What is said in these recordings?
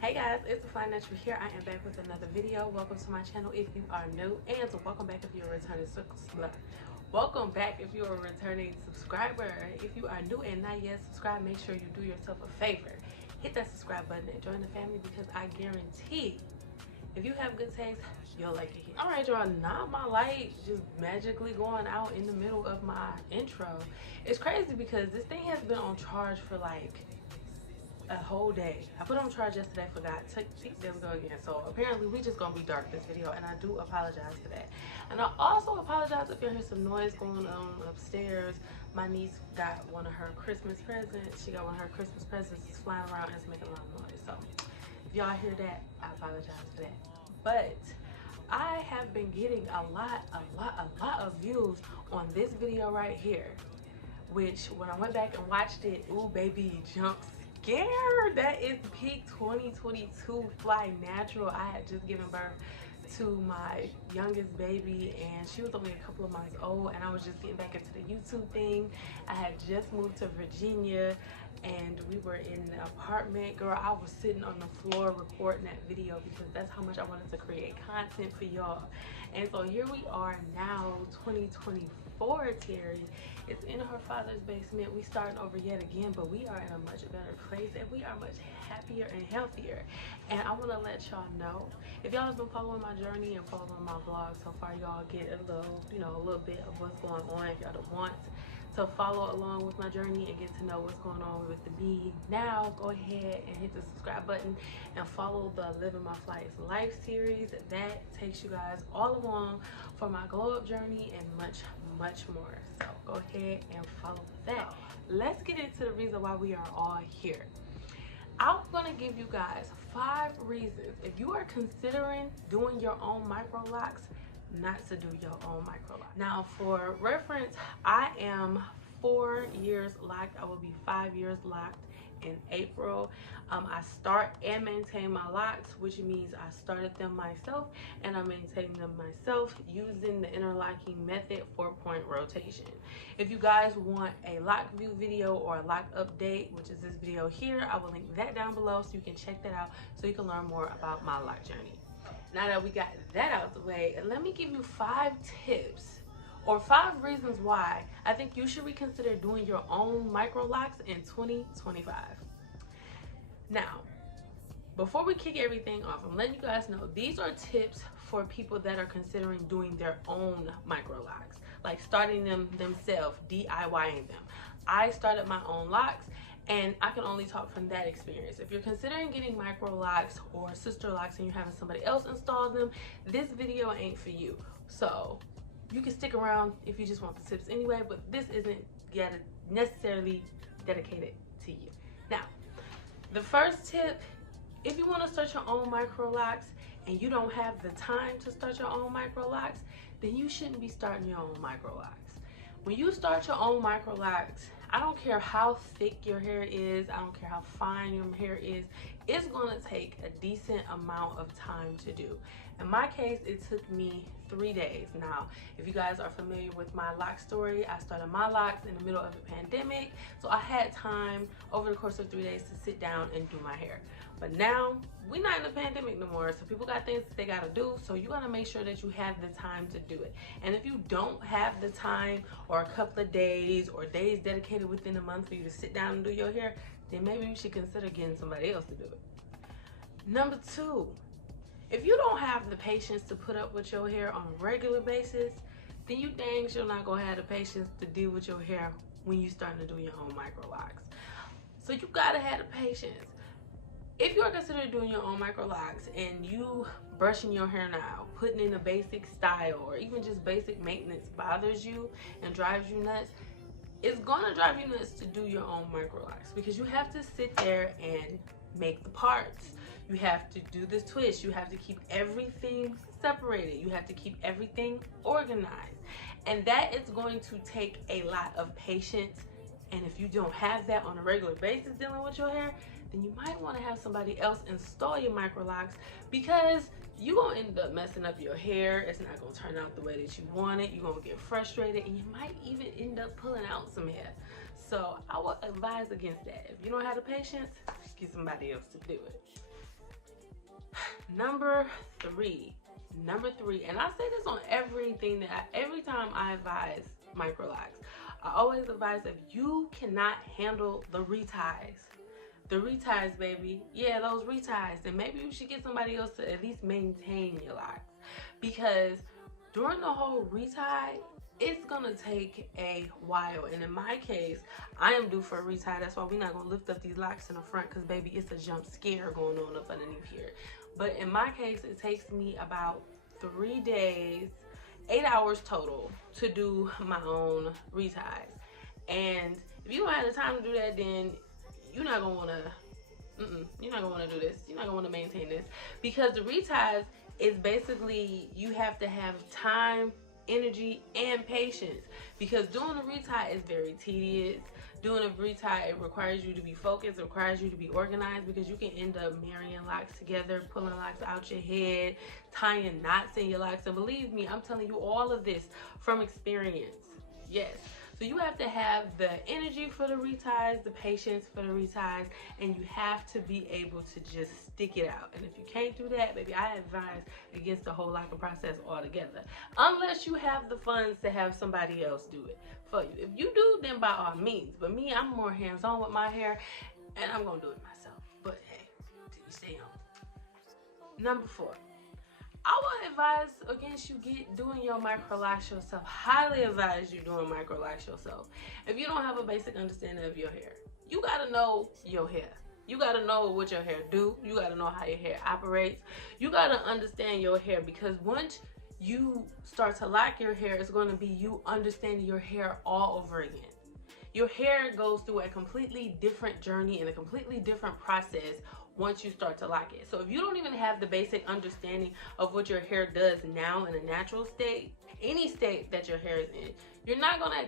Hey guys, it's the Flyest here. I am back with another video. Welcome to my channel if you are new, and welcome back if you're a returning subscriber. If you are new and not yet subscribed, make sure you do yourself a favor. Hit that subscribe button and join the family, because I guarantee if you have good taste, you'll like it here. All right, y'all, not my light just magically going out in the middle of my intro. It's crazy because this thing has been on charge for like a whole day. I put it on charge yesterday, forgot. There we go again. So apparently we just gonna be dark this video, and I do apologize for that. And I also apologize if you hear some noise going on upstairs. My niece got one of her Christmas presents. She got one of her Christmas presents. It's flying around and it's making a lot of noise. So if y'all hear that, I apologize for that. But I have been getting a lot of views on this video right here, which when I went back and watched it, ooh baby, jump scare. That is peak 2022 Fly Natural. I had just given birth to my youngest baby, and she was only a couple of months old, and I was just getting back into the YouTube thing. I had just moved to Virginia, and we were in an apartment. Girl, I was sitting on the floor recording that video because that's how much I wanted to create content for y'all. And so here we are now, 2024, Terry. It's in her father's basement. We starting over yet again, but we are in a much better place, and we are much happier and healthier. And I want to let y'all know, if y'all have been following my journey and following my vlog so far, y'all get a little, a little bit of what's going on. If y'all don't want to follow along with my journey and get to know what's going on with me now, go ahead and hit the subscribe button and follow the Living My Flyest Life series. That takes you guys all along for my glow up journey and much more. So go ahead and follow that. Let's get into the reason why we are all here. I'm gonna give you guys 5 reasons if you are considering doing your own Microlocs not to do your own Microlocs. Now, for reference, I am 4 years locked. I will be 5 years locked in April. I start and maintain my locks, which means I started them myself and I maintain them myself using the interlocking method 4-point rotation. If you guys want a lock view video or a lock update, which is this video here, I will link that down below so you can check that out so you can learn more about my lock journey. Now that we got that out the way, let me give you 5 tips or 5 reasons why I think you should reconsider doing your own Microlocs in 2025. Now, before we kick everything off, I'm letting you guys know these are tips for people that are considering doing their own Microlocs, like starting them themselves, DIYing them. I started my own locks, and I can only talk from that experience. If you're considering getting Microlocs or sister locks and you're having somebody else install them, this video ain't for you. So you can stick around if you just want the tips anyway, but this isn't yet necessarily dedicated to you. Now, the first tip, if you want to start your own Microlocs and you don't have the time to start your own Microlocs, then you shouldn't be starting your own Microlocs. When you start your own Microlocs, I don't care how thick your hair is, I don't care how fine your hair is, it's gonna take a decent amount of time to do. In my case, it took me 3 days. Now, if you guys are familiar with my lock story, I started my locks in the middle of a pandemic, so I had time over the course of 3 days to sit down and do my hair. But now, we're not in a pandemic no more, so people got things that they gotta do, so you gotta make sure that you have the time to do it. And if you don't have the time, or a couple of days, or days dedicated within a month for you to sit down and do your hair, then maybe you should consider getting somebody else to do it. Number 2, if you don't have the patience to put up with your hair on a regular basis, then you dang sure not gonna have the patience to deal with your hair when you starting to do your own Microlocs. So you gotta have the patience. If you're considering doing your own Microlocs and you brushing your hair now, putting in a basic style, or even just basic maintenance bothers you and drives you nuts, it's gonna drive you nuts to do your own Microlocs, because you have to sit there and make the parts. You have to do this twist. You have to keep everything separated. You have to keep everything organized. And that is going to take a lot of patience. And if you don't have that on a regular basis dealing with your hair, then you might want to have somebody else install your Microlocs, because you're going to end up messing up your hair. It's not going to turn out the way that you want it. You're going to get frustrated, and you might even end up pulling out some hair. So I would advise against that. If you don't have the patience, get somebody else to do it. Number three, and I say this on everything every time I advise Microlocs, I always advise if you cannot handle the reties, baby, yeah, those reties, then maybe you should get somebody else to at least maintain your locks, because during the whole retie, it's gonna take a while. And in my case, I am due for a retie. That's why we're not gonna lift up these locks in the front, because baby, it's a jump scare going on up underneath here. But in my case, it takes me about 3 days, 8 hours total to do my own reties. And if you don't have the time to do that, then you're not gonna wanna do this. You're not gonna wanna maintain this, because the reties is basically, you have to have time, energy, and patience, because doing a retie is very tedious. Doing a retie, it requires you to be focused, it requires you to be organized, because you can end up marrying locks together, pulling locks out your head, tying knots in your locks. And believe me, I'm telling you all of this from experience. Yes. So you have to have the energy for the reties, the patience for the reties, and you have to be able to just stick it out. And if you can't do that, baby, I advise against the whole locking process altogether. Unless you have the funds to have somebody else do it for you. If you do, then by all means. But me, I'm more hands-on with my hair, and I'm gonna do it myself. But hey, till you stay home. Number 4. I would advise against you doing your Microlocs yourself. Highly advise you doing Microlocs yourself. If you don't have a basic understanding of your hair, you gotta know your hair. You gotta know what your hair do. You gotta know how your hair operates. You gotta understand your hair, because once you start to lock your hair, it's gonna be you understanding your hair all over again. Your hair goes through a completely different journey and a completely different process once you start to lock it. So if you don't even have the basic understanding of what your hair does now in a natural state, any state that your hair is in, you're not gonna,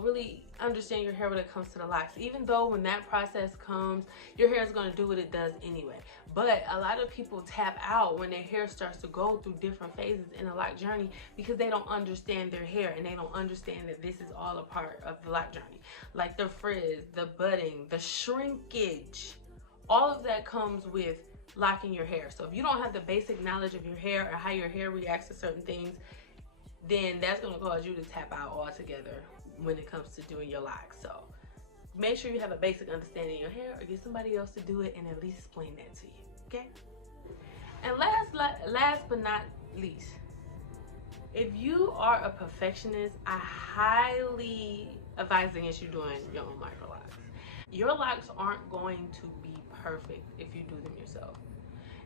really understand your hair when it comes to the locks. Even though when that process comes, your hair is gonna do what it does anyway. But a lot of people tap out when their hair starts to go through different phases in a lock journey, because they don't understand their hair, and they don't understand that this is all a part of the lock journey. Like the frizz, the budding, the shrinkage, all of that comes with locking your hair. So if you don't have the basic knowledge of your hair or how your hair reacts to certain things, then that's going to cause you to tap out altogether when it comes to doing your locks. So make sure you have a basic understanding of your hair, or get somebody else to do it and at least explain that to you, okay? And last but not least, if you are a perfectionist, I highly advise against you doing your own Microlocs. Your locks aren't going to be perfect if you do them yourself.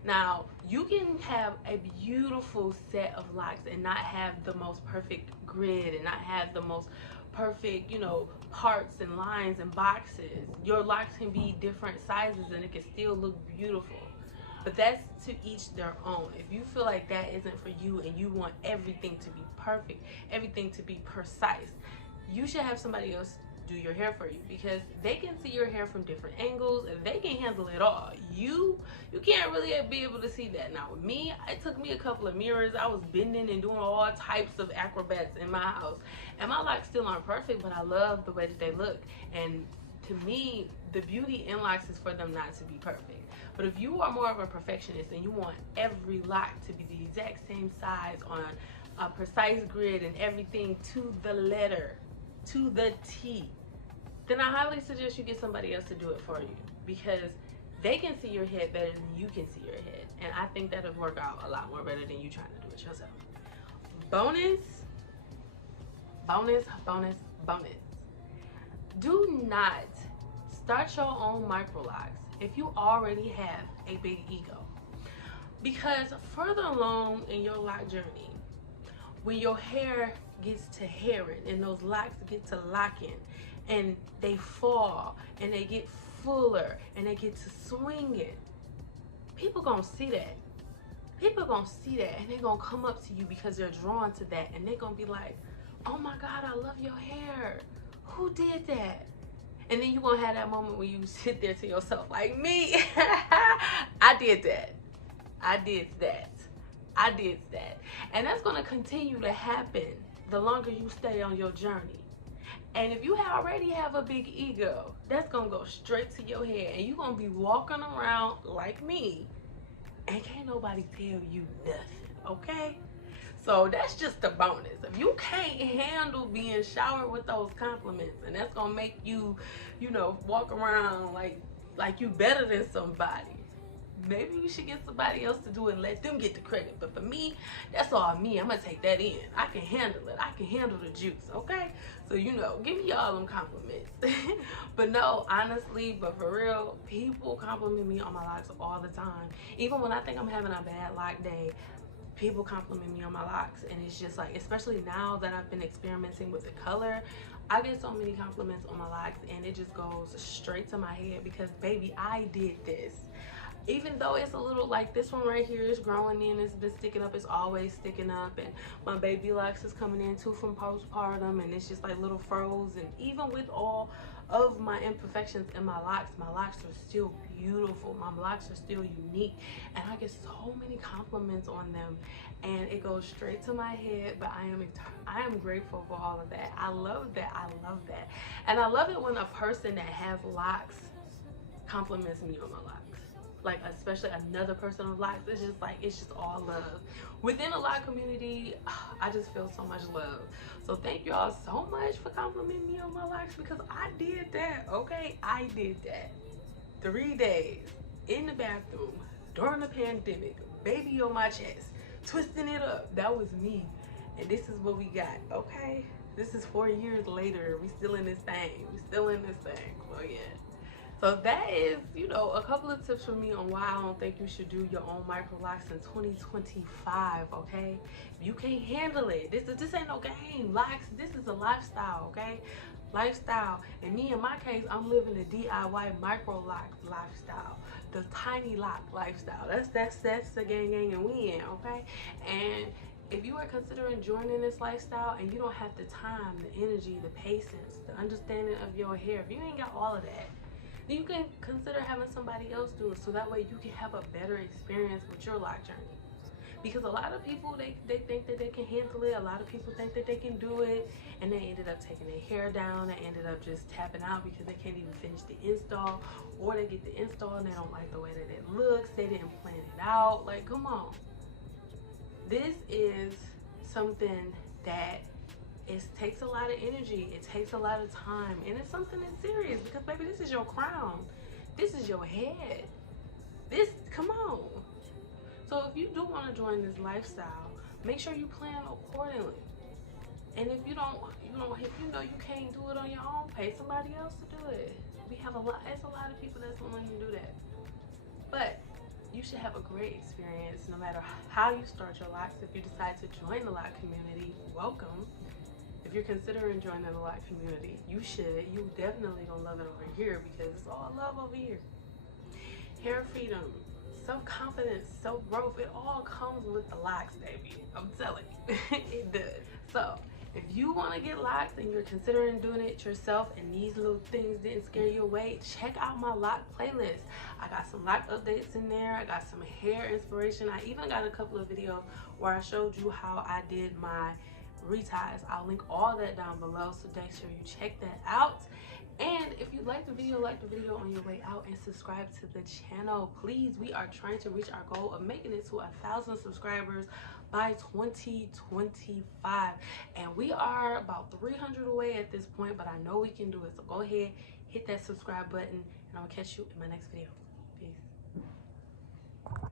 Now, you can have a beautiful set of locks and not have the most perfect grid and not have the most perfect, parts and lines and boxes. Your locks can be different sizes and it can still look beautiful. But that's to each their own. If you feel like that isn't for you and you want everything to be perfect, everything to be precise, you should have somebody else do your hair for you, because they can see your hair from different angles and they can handle it all. You can't really be able to see that. Now with me, it took me a couple of mirrors. I was bending and doing all types of acrobats in my house, and my locks still aren't perfect, but I love the way that they look. And to me, the beauty in locks is for them not to be perfect. But if you are more of a perfectionist and you want every lock to be the exact same size on a precise grid and everything to the letter, to the T, then I highly suggest you get somebody else to do it for you, because they can see your head better than you can see your head, and I think that'll work out a lot more better than you trying to do it yourself. Bonus. Do not start your own Microlocs if you already have a big ego, because further along in your lock journey, when your hair gets to hairing and those locks get to locking and they fall and they get fuller and they get to swinging, people gonna see that. People gonna see that, and they're gonna come up to you because they're drawn to that, and they're gonna be like, oh my God, I love your hair. Who did that? And then you're gonna have that moment where you sit there to yourself like, me, I did that. I did that. I did that. And that's gonna continue to happen the longer you stay on your journey. And if you already have a big ego, that's gonna go straight to your head, and you're gonna be walking around like me, and can't nobody tell you nothing, okay? So that's just a bonus. If you can't handle being showered with those compliments, and that's gonna make you, you know, walk around like you better than somebody, maybe you should get somebody else to do it and let them get the credit. But for me, that's all me. I'm gonna take that in. I can handle it. I can handle the juice, okay? So, you know, give me all them compliments. But no, honestly, but for real, people compliment me on my locks all the time. Even when I think I'm having a bad lock day, people compliment me on my locks. And it's just like, especially now that I've been experimenting with the color, I get so many compliments on my locks, and it just goes straight to my head because, baby, I did this. Even though it's a little, like this one right here is growing in, it's been sticking up, it's always sticking up, and my baby locks is coming in too from postpartum, and it's just like little froze. And even with all of my imperfections in my locks are still beautiful. My locks are still unique, and I get so many compliments on them, and it goes straight to my head. But I am grateful for all of that. I love that. I love that. And I love it when a person that has locks compliments me on my locks. Like, especially another person with locks. It's just like, it's just all love. Within the lock community, I just feel so much love. So thank you all so much for complimenting me on my locks, because I did that, okay? I did that. 3 days in the bathroom during the pandemic, baby on my chest, twisting it up. That was me. And this is what we got, okay? This is 4 years later. We still in this thing. We still in this thing. So yeah. So that is, you know, a couple of tips for me on why I don't think you should do your own Microlocs in 2025, okay? If you can't handle it, this ain't no game. Locks, this is a lifestyle, okay? Lifestyle. And me, in my case, I'm living the DIY Microloc lifestyle, the tiny lock lifestyle. That's the gang and we in, okay? And if you are considering joining this lifestyle and you don't have the time, the energy, the patience, the understanding of your hair, if you ain't got all of that, then you can consider having somebody else do it, so that way you can have a better experience with your lock journey. Because a lot of people, they think that they can handle it. A lot of people think that they can do it, and they ended up taking their hair down. They ended up just tapping out because they can't even finish the install, or they get the install and they don't like the way that it looks. They didn't plan it out. Like, come on. This is something that takes a lot of energy, it takes a lot of time, and it's something that's serious, because baby, this is your crown, this is your head, come on. So if you do want to join this lifestyle, make sure you plan accordingly. And if you know you can't do it on your own, pay somebody else to do it. It's a lot of people that's willing to do that. But you should have a great experience no matter how you start your locks. If you decide to join the lock community, welcome. If you're considering joining the lock community, you should. You definitely gonna love it over here, because it's all love over here. Hair freedom, self-confidence, self-growth, it all comes with the locks, baby. I'm telling you, it does. So if you want to get locks and you're considering doing it yourself, and these little things didn't scare you away, check out my lock playlist. I got some lock updates in there. I got some hair inspiration. I even got a couple of videos where I showed you how I did my reties. I'll link all that down below, so make sure you check that out. And if you like the video on your way out, and subscribe to the channel, please. We are trying to reach our goal of making it to 1,000 subscribers by 2025, and we are about 300 away at this point, but I know we can do it. So go ahead, hit that subscribe button, and I'll catch you in my next video. Peace.